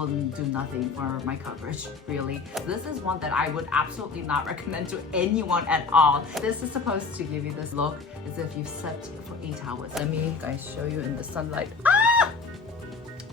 will do nothing for my coverage, really. This is one that I would absolutely not recommend to anyone at all. This is supposed to give you this look as if you've slept for 8 hours. Let me guys show you in the sunlight. Ah!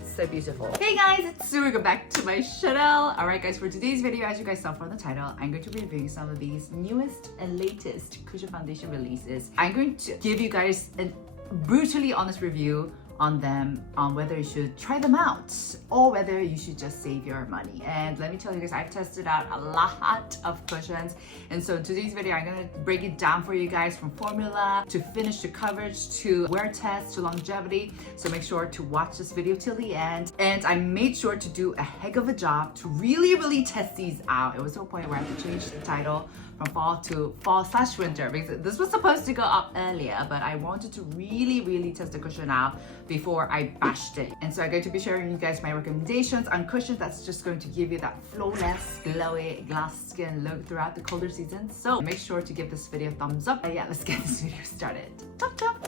So beautiful. Hey guys, it's Sue. Welcome back to my channel. Alright guys, for today's video, as you guys saw from the title, I'm going to be reviewing some of these newest and latest cushion foundation releases. I'm going to give you guys a brutally honest review on them, on whether you should try them out or whether you should just save your money. And let me tell you guys, I've tested out a lot of cushions, and so in today's video I'm gonna break it down for you guys from formula to finish to coverage to wear test to longevity. So make sure to watch this video till the end. And I made sure to do a heck of a job to really test these out. It was to a point where I had to change the title from fall to fall/winter because this was supposed to go up earlier, but I wanted to really test the cushion out before I bashed it. And so I'm going to be sharing you guys my recommendations on cushions that's just going to give you that flawless, glowy, glass skin look throughout the colder season. So make sure to give this video a thumbs up. Yeah, let's get this video started.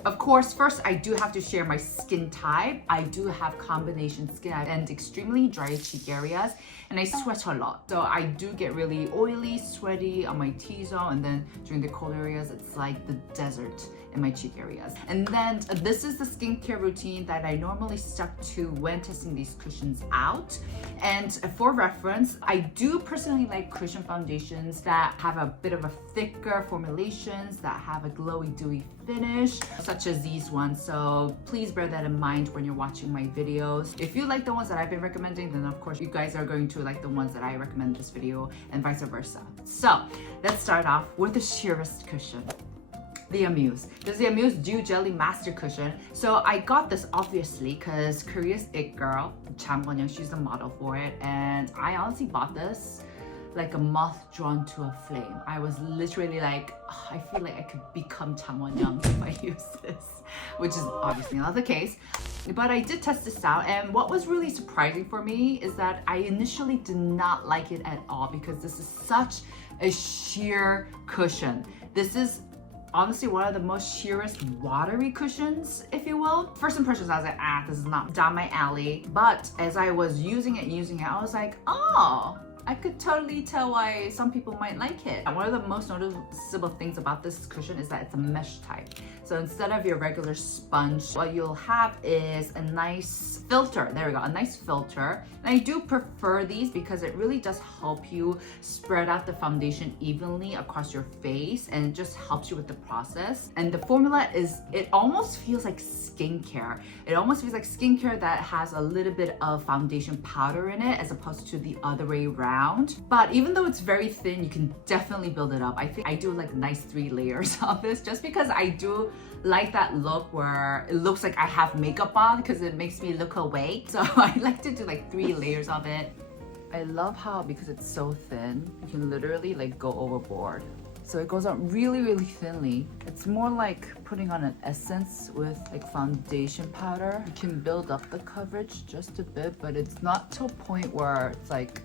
Of course, first I do have to share my skin type. I do have combination skin and extremely dry cheek areas, and I sweat a lot. So I do get really oily, sweaty on my T-zone, and then during the cold areas, it's like the desert in my cheek areas. And then this is the skincare routine that I normally stuck to when testing these cushions out. And for reference, I do personally like cushion foundations that have a bit of a thicker formulations, that have a glowy, dewy finish, such as these ones. So please bear that in mind when you're watching my videos. If you like the ones that I've been recommending, then of course you guys are going to like the ones that I recommend in this video, and vice versa. So let's start off with the sheerest cushion, the Amuse. This is the Amuse Dew Jelly Master Cushion. So I got this obviously because Korea's it girl, Chang Won-young, she's the model for it, and I honestly bought this like a moth drawn to a flame. I was literally like, oh, I feel like I could become Chang Won-young if I use this, which is obviously not the case. But I did test this out, and what was really surprising for me is that I initially did not like it at all because this is such a sheer cushion. This is honestly one of the most sheerest watery cushions, if you will. First impressions, I was like, this is not down my alley. But as I was using it, I was like, oh, I could totally tell why some people might like it. And one of the most noticeable things about this cushion is that it's a mesh type. So instead of your regular sponge, what you'll have is a nice filter. There we go, a nice filter. And I do prefer these because it really does help you spread out the foundation evenly across your face, and it just helps you with the process. And the formula is, it almost feels like skincare. It almost feels like skincare that has a little bit of foundation powder in it as opposed to the other way around. But even though it's very thin, you can definitely build it up. I think I do like nice 3 layers of this just because I do like that look where it looks like I have makeup on because it makes me look awake. So I like to do like 3 layers of it. I love how, because it's so thin, you can literally like go overboard. So it goes on really thinly. It's more like putting on an essence with like foundation powder. You can build up the coverage just a bit, but it's not to a point where it's like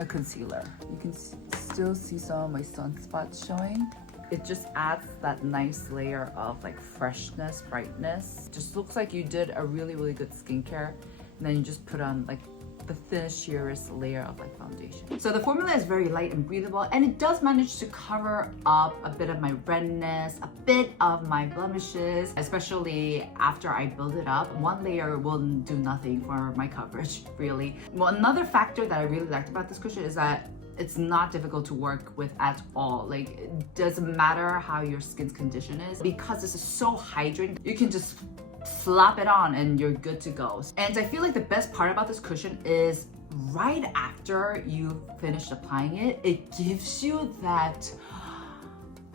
a concealer. You can still see some of my sunspots showing. It just adds that nice layer of like freshness, brightness. Just looks like you did a really good skincare, and then you just put on like the thinnest, sheerest layer of like foundation. So the formula is very light and breathable, and it does manage to cover up a bit of my redness, a bit of my blemishes, especially after I build it up. 1 layer will do nothing for my coverage, really. Well, another factor that I really liked about this cushion is that it's not difficult to work with at all. Like, it doesn't matter how your skin's condition is, because this is so hydrating. You can just slap it on and you're good to go. And I feel like the best part about this cushion is right after you finished applying it, it gives you that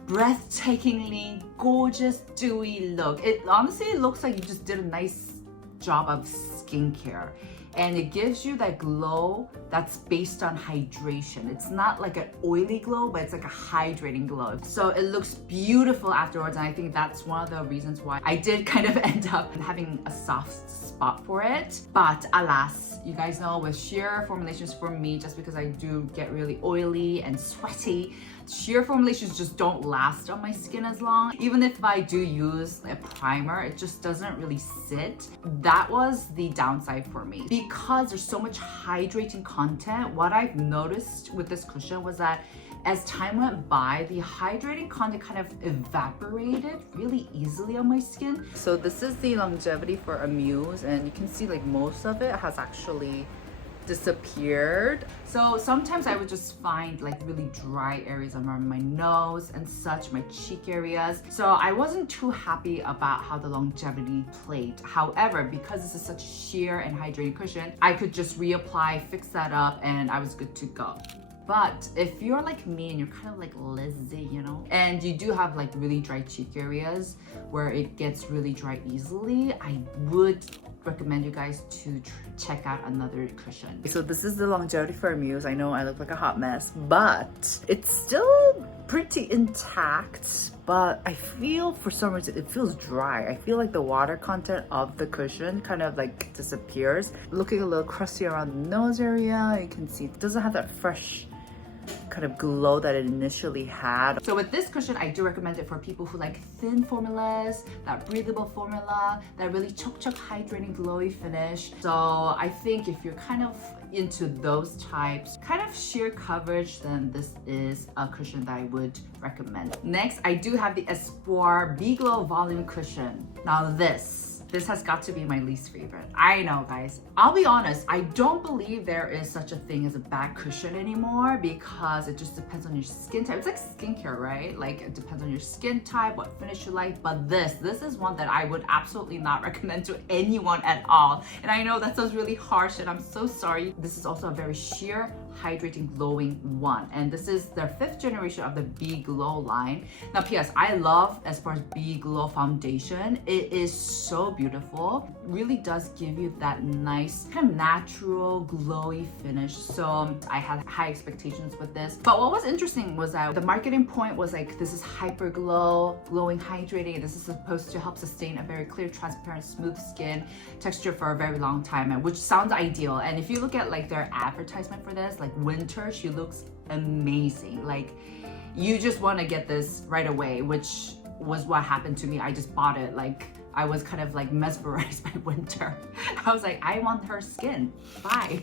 breathtakingly gorgeous dewy look. It honestly looks like you just did a nice job of skincare, and it gives you that glow that's based on hydration. It's not like an oily glow, but it's like a hydrating glow. So it looks beautiful afterwards, and I think that's one of the reasons why I did kind of end up having a soft spot for it. But alas, you guys know with sheer formulations for me, just because I do get really oily and sweaty, Sheer formulations just don't last on my skin as long. Even if I do use a primer, it just doesn't really sit. That was the downside for me. Because there's so much hydrating content, what I've noticed with this cushion was that as time went by, the hydrating content kind of evaporated really easily on my skin. So this is the longevity for Amuse, and you can see like most of it has actually disappeared. So sometimes I would just find like really dry areas around my nose and such, my cheek areas. So I wasn't too happy about how the longevity played. However, because this is such sheer and hydrating cushion, I could just reapply, fix that up, and I was good to go. But if you're like me and you're kind of like Lizzie, you know, and you do have like really dry cheek areas where it gets really dry easily, I would recommend you guys to check out another cushion. So this is the longevity for Amuse. I know I look like a hot mess, but it's still pretty intact, but I feel for some reason it feels dry. I feel like the water content of the cushion kind of like disappears. Looking a little crusty around the nose area. You can see it doesn't have that fresh kind of glow that it initially had. So with this cushion, I do recommend it for people who like thin formulas, that breathable formula, that really choke hydrating glowy finish. So I think if you're kind of into those types, kind of sheer coverage, then this is a cushion that I would recommend. Next, I do have the Espoir Be Glow Volume Cushion. Now this has got to be my least favorite. I know, guys. I'll be honest, I don't believe there is such a thing as a bad cushion anymore because it just depends on your skin type. It's like skincare, right? Like it depends on your skin type, what finish you like. But this is one that I would absolutely not recommend to anyone at all. And I know that sounds really harsh and I'm so sorry. This is also a very sheer, hydrating, glowing one. And this is their 5th generation of the Be Glow line. Now, P.S. I love as far as Be Glow foundation. It is so beautiful. It really does give you that nice kind of natural glowy finish. So I had high expectations with this. But what was interesting was that the marketing point was like, this is hyper glow, glowing, hydrating. This is supposed to help sustain a very clear, transparent, smooth skin texture for a very long time, and which sounds ideal. And if you look at like their advertisement for this, like winter, she looks amazing. Like you just want to get this right away, which was what happened to me. I just bought it. Like I was kind of like mesmerized by winter. I was like, I want her skin. Bye.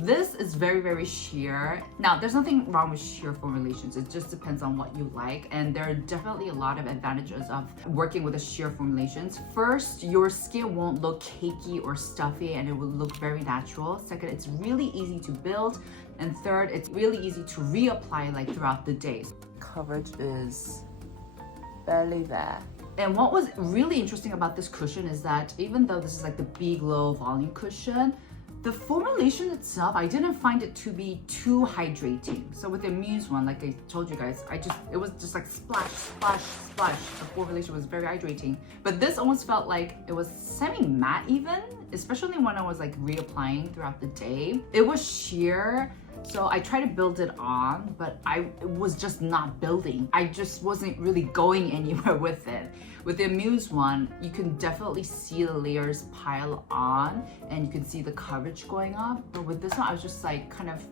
This is very, very sheer. Now, there's nothing wrong with sheer formulations. It just depends on what you like. And there are definitely a lot of advantages of working with the sheer formulations. First, your skin won't look cakey or stuffy and it will look very natural. Second, it's really easy to build. And third, it's really easy to reapply like throughout the day. Coverage is barely there. And what was really interesting about this cushion is that even though this is like the Be Glow volume cushion, the formulation itself, I didn't find it to be too hydrating. So with the Amuse one, like I told you guys, it was just like splash, splash, splash. The formulation was very hydrating. But this almost felt like it was semi-matte even, especially when I was like reapplying throughout the day. It was sheer. So I tried to build it on, but it was just not building. I just wasn't really going anywhere with it. With the Amuse one, you can definitely see the layers pile on and you can see the coverage going up. But with this one, I was just like kind of,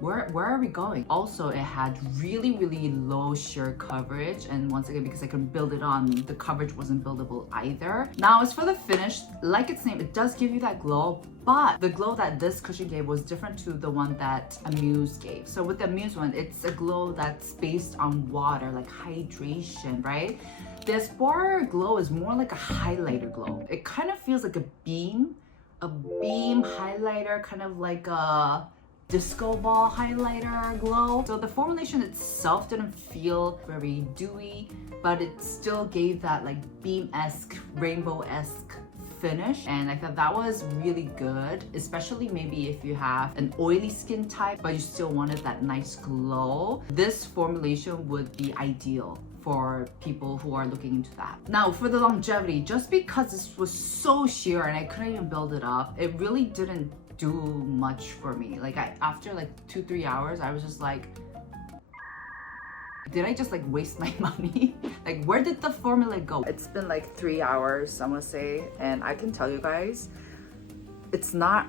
where are we going? Also, it had really, really low sheer coverage. And once again, because I couldn't build it on, the coverage wasn't buildable either. Now, as for the finish, like its name, it does give you that glow, but the glow that this cushion gave was different to the one that Amuse gave. So with the Amuse one, it's a glow that's based on water, like hydration, right? The Espoir glow is more like a highlighter glow. It kind of feels like a beam highlighter, kind of like a disco ball highlighter glow. So the formulation itself didn't feel very dewy, but it still gave that like beam-esque, rainbow-esque finish, and I thought that was really good, especially maybe if you have an oily skin type but you still wanted that nice glow. This formulation would be ideal for people who are looking into that. Now for the longevity, just because this was so sheer and I couldn't even build it up, it really didn't do much for me. Like after like 2-3 hours, I was just like, did I just like waste my money? Like where did the formula go? It's been like 3 hours, I'm gonna say, and I can tell you guys, it's not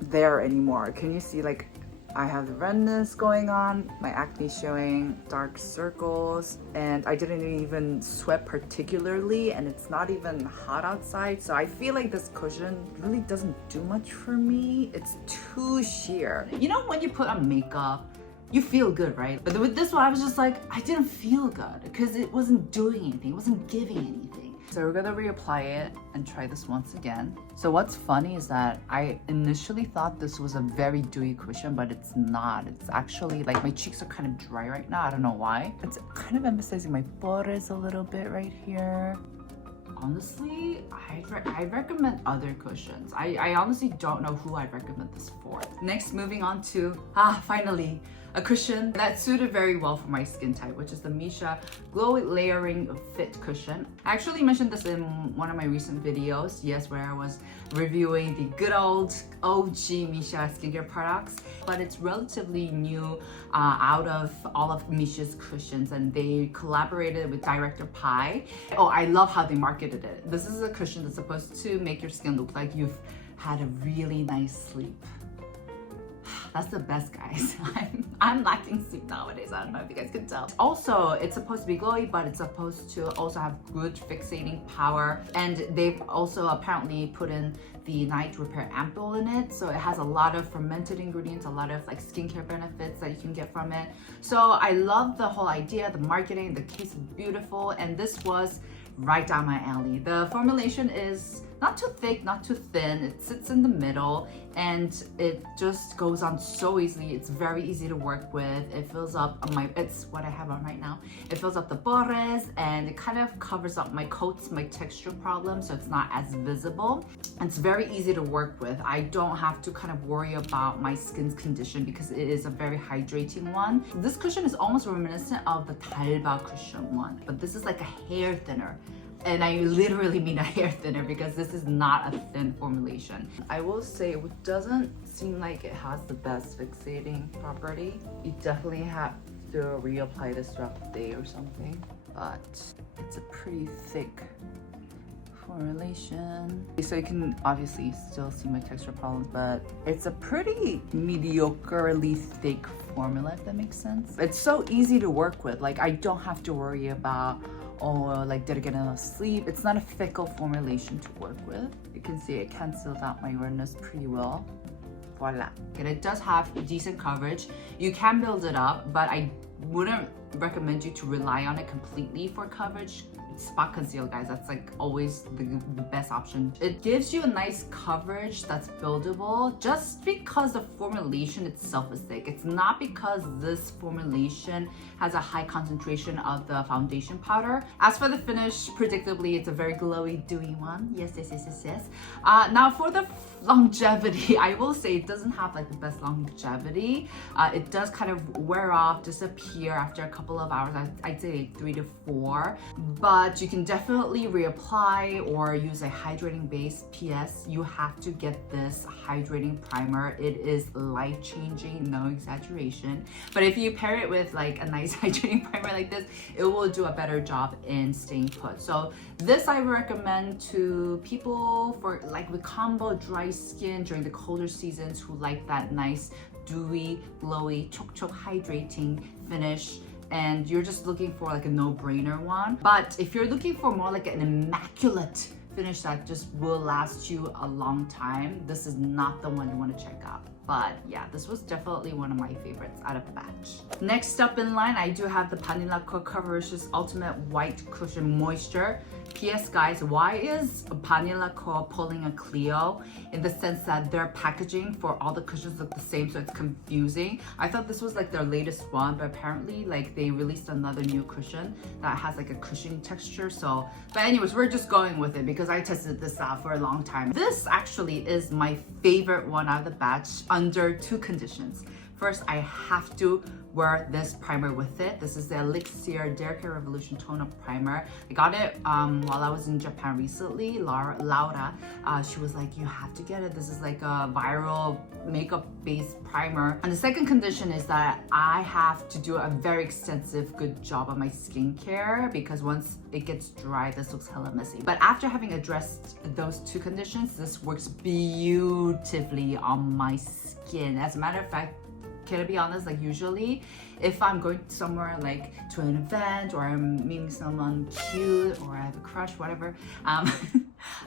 there anymore. Can you see like I have the redness going on, my acne showing, dark circles, and I didn't even sweat particularly, and it's not even hot outside, so I feel like this cushion really doesn't do much for me. It's too sheer. You know when you put on makeup, you feel good, right? But with this one, I was just like, I didn't feel good because it wasn't doing anything, it wasn't giving anything. So we're gonna reapply it and try this once again. So what's funny is that I initially thought this was a very dewy cushion, but it's not. It's actually like my cheeks are kind of dry right now. I don't know why. It's kind of emphasizing my pores a little bit right here. Honestly, I recommend other cushions. I honestly don't know who I'd recommend this for. Next, moving on to, finally, a cushion that suited very well for my skin type, which is the Missha Glowy Layering Fit Cushion. I actually mentioned this in one of my recent videos, yes, where I was reviewing the good old OG Missha skincare products, but it's relatively new out of all of Missha's cushions, and they collaborated with director Pi. Oh, I love how they marketed it. This is a cushion that's supposed to make your skin look like you've had a really nice sleep. That's the best, guys. I'm lacking sleep nowadays. I don't know if you guys can tell. Also, it's supposed to be glowy, but it's supposed to also have good fixating power. And they've also apparently put in the night repair ampoule in it. So it has a lot of fermented ingredients, a lot of like skincare benefits that you can get from it. So I love the whole idea, the marketing, the case is beautiful. And this was right down my alley. The formulation is not too thick, not too thin. It sits in the middle and it just goes on so easily. It's very easy to work with. It fills up it's what I have on right now. It fills up the pores and it kind of covers up my coats, my texture problems, so it's not as visible. It's very easy to work with. I don't have to kind of worry about my skin's condition because it is a very hydrating one. This cushion is almost reminiscent of the Talba cushion one, but this is like a hair thinner. And I literally mean a hair thinner because this is not a thin formulation. I will say it doesn't seem like it has the best fixating property. You definitely have to reapply this throughout the day or something, but it's a pretty thick formulation. So you can obviously still see my texture problems, but it's a pretty mediocrely thick formula, if that makes sense. It's so easy to work with. Like I don't have to worry about, oh, like did I get enough sleep? It's not a fickle formulation to work with. You can see it cancels out my redness pretty well. Voila. And it does have decent coverage. You can build it up, but I wouldn't recommend you to rely on it completely for coverage. Spot conceal, guys, that's like always the best option. It gives you a nice coverage that's buildable just because the formulation itself is thick. It's not because this formulation has a high concentration of the foundation powder. As for the finish, predictably, it's a very glowy, dewy one. Yes. Now for the longevity, I will say it doesn't have like the best longevity. It does kind of wear off, disappear after a couple of hours. I'd say 3 to 4, but you can definitely reapply or use a hydrating base. PS, you have to get this hydrating primer. It is life-changing, no exaggeration. But if you pair it with like a nice hydrating primer like this, it will do a better job in staying put. So this I recommend to people for like with combo dry skin during the colder seasons who like that nice dewy, glowy, chok hydrating finish, and you're just looking for like a no-brainer one. But if you're looking for more like an immaculate finish that just will last you a long time, this is not the one you want to check out. But yeah, this was definitely one of my favorites out of the batch. Next up in line, I do have the Banila Covericious Ultimate White Cushion Moisture. P.S. guys, why is Banila pulling a Clio in the sense that their packaging for all the cushions look the same, so it's confusing? I thought this was like their latest one, but apparently like they released another new cushion that has like a cushiony texture. So, but anyways, we're just going with it because I tested this out for a long time. This actually is my favorite one out of the batch under 2 conditions. First, I have to wear this primer with it. This is the Elixir Dare Care Revolution Tone Up Primer. I got it while I was in Japan recently. Laura, she was like, you have to get it. This is like a viral makeup-based primer. And the second condition is that I have to do a very extensive, good job on my skincare because once it gets dry, this looks hella messy. But after having addressed those 2 conditions, this works beautifully on my skin. As a matter of fact, Can I be honest, like usually if I'm going somewhere like to an event or I'm meeting someone cute or I have a crush, whatever,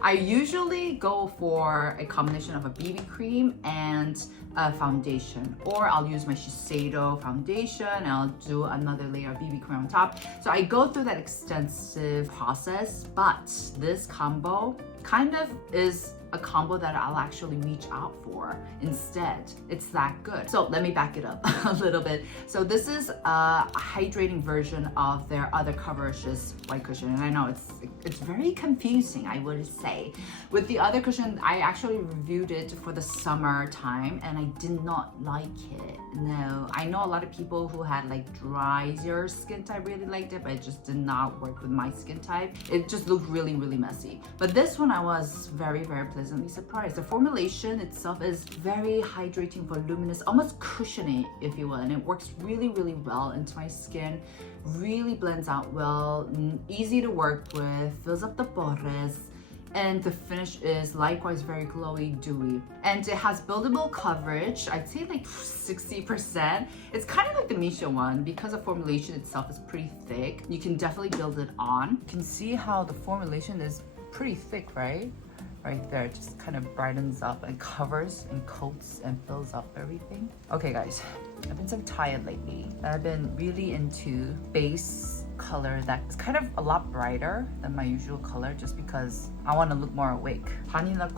I usually go for a combination of a BB cream and a foundation, or I'll use my Shiseido foundation and I'll do another layer of BB cream on top. So I go through that extensive process, but this combo kind of is a combo that I'll actually reach out for instead. It's that good. So let me back it up a little bit. So this is a hydrating version of their other Covericious white cushion, and I know it's very confusing, I would say. With the other cushion, I actually reviewed it for the summer time and I did not like it. No, I know a lot of people who had like drier skin type really liked it, but it just did not work with my skin type. It just looked really messy. But this one I was very pleasantly surprised. The formulation itself is very hydrating, voluminous, almost cushiony, if you will, and it works really well into my skin. Really blends out well, easy to work with, fills up the pores, and the finish is likewise very glowy, dewy. And it has buildable coverage, I'd say like 60%. It's kind of like the Missha one because the formulation itself is pretty thick. You can definitely build it on. You can see how the formulation is pretty thick, right? Right there, it just kind of brightens up and covers and coats and fills up everything. Okay guys, I've been so tired lately. I've been really into base color that's kind of a lot brighter than my usual color just because I want to look more awake. Banila,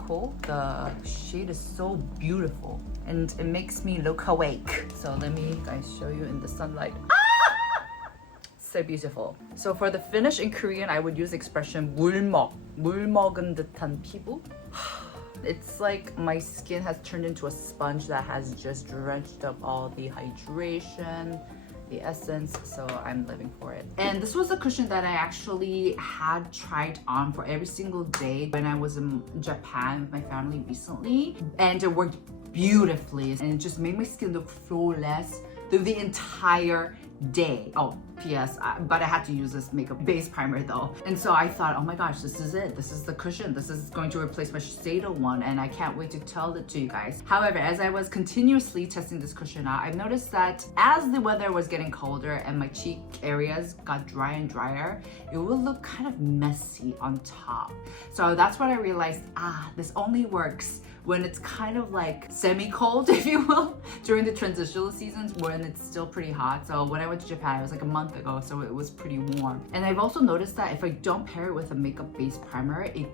the shade is so beautiful and it makes me look awake. So let me guys show you in the sunlight. So beautiful. So for the finish in Korean, I would use the expression 물 먹은 듯한 피부. It's like my skin has turned into a sponge that has just drenched up all the hydration, the essence, so I'm living for it. And this was a cushion that I actually had tried on for every single day when I was in Japan with my family recently, and it worked beautifully and it just made my skin look flawless through the entire day. Oh, P.S. But I had to use this makeup base primer though. And so I thought, oh my gosh, this is it. This is the cushion. This is going to replace my Shiseido one and I can't wait to tell it to you guys. However, as I was continuously testing this cushion out, I've noticed that as the weather was getting colder and my cheek areas got drier and drier, it will look kind of messy on top. So that's what I realized, this only works when it's kind of like semi-cold, if you will, during the transitional seasons when it's still pretty hot. So when I went to Japan, it was like a month ago, so it was pretty warm. And I've also noticed that if I don't pair it with a makeup base primer, it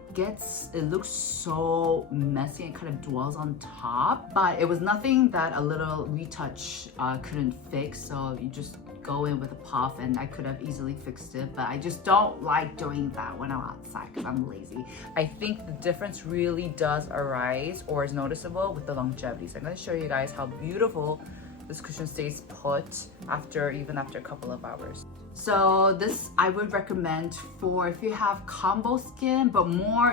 looks so messy and kind of dwells on top. But it was nothing that a little retouch couldn't fix, so you just go in with a puff and I could have easily fixed it, but I just don't like doing that when I'm outside because I'm lazy. I think the difference really does arise or is noticeable with the longevity. So I'm going to show you guys how beautiful this cushion stays put even after a couple of hours. So this I would recommend for if you have combo skin, but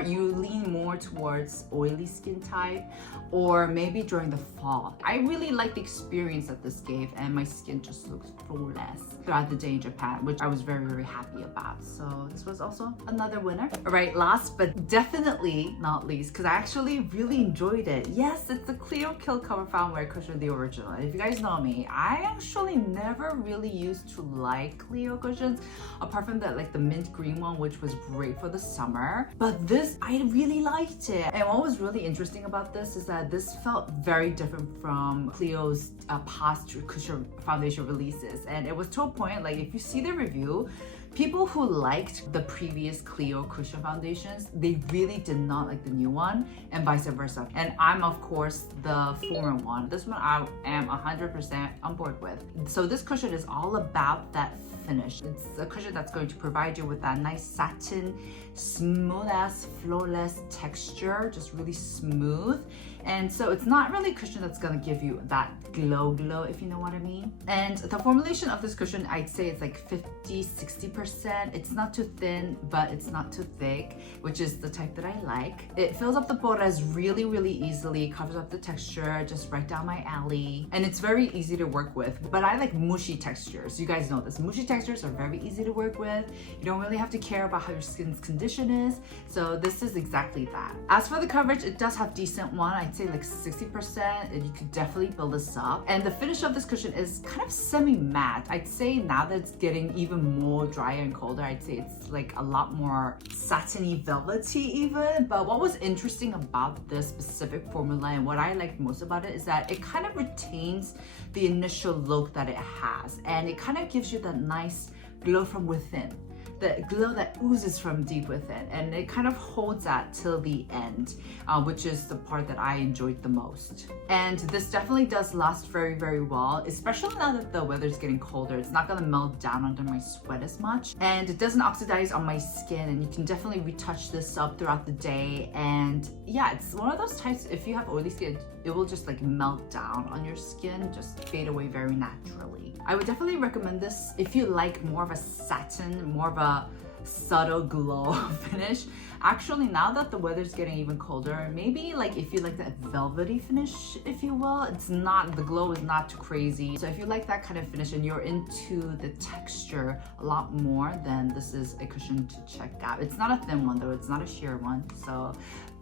you lean more towards oily skin type, or maybe during the fall. I really like the experience that this gave, and my skin just looks flawless throughout the day in Japan, which I was very happy about. So this was also another winner. All right, last but definitely not least, because I actually really enjoyed it. Yes, it's the Clio Kill Cover FOUNWEAR cushion, the original. And if you guys know me, I actually never really used to like Clio cushions, apart from that, like the mint green one, which was great for the summer. But this, I really liked it. And what was really interesting about this is that this felt very different from Clio's past cushion foundation releases. And it was to a point, like if you see the review, people who liked the previous Clio cushion foundations, they really did not like the new one, and vice versa. And I'm of course the former one. This one I am 100% on board with. So this cushion is all about that finish. It's a cushion that's going to provide you with that nice satin, smooth as flawless texture, just really smooth. And so it's not really a cushion that's gonna give you that glow, if you know what I mean. And the formulation of this cushion, I'd say it's like 50-60%. It's not too thin, but it's not too thick, which is the type that I like. It fills up the pores really easily, covers up the texture, just right down my alley. And it's very easy to work with, but I like mushy textures. You guys know this. Mushy textures are very easy to work with. You don't really have to care about how your skin's condition is. So this is exactly that. As for the coverage, it does have decent one. I'd say like 60%, and you could definitely build this up. And the finish of this cushion is kind of semi-matte. I'd say now that it's getting even more drier and colder, I'd say it's like a lot more satiny, velvety even. But what was interesting about this specific formula and what I liked most about it is that it kind of retains the initial look that it has, and it kind of gives you that nice glow from within, the glow that oozes from deep within, and it kind of holds that till the end, which is the part that I enjoyed the most. And this definitely does last very, very well, especially now that the weather's getting colder. It's not gonna melt down under my sweat as much, and it doesn't oxidize on my skin, and you can definitely retouch this up throughout the day. And yeah, it's one of those types, if you have oily skin, it will just like melt down on your skin, just fade away very naturally. I would definitely recommend this if you like more of a satin, more of a subtle glow finish. Actually, now that the weather's getting even colder, maybe like if you like that velvety finish, if you will, it's not, the glow is not too crazy. So if you like that kind of finish and you're into the texture a lot more, then this is a cushion to check out. It's not a thin one though, it's not a sheer one, so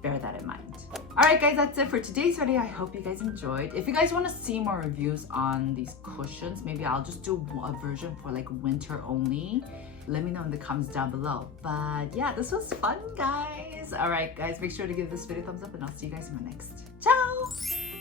bear that in mind. Alright guys, that's it for today's video. I hope you guys enjoyed. If you guys want to see more reviews on these cushions, maybe I'll just do a version for like winter only. Let me know in the comments down below. But yeah, this was fun, guys. Alright guys, make sure to give this video a thumbs up, and I'll see you guys in my next. Ciao!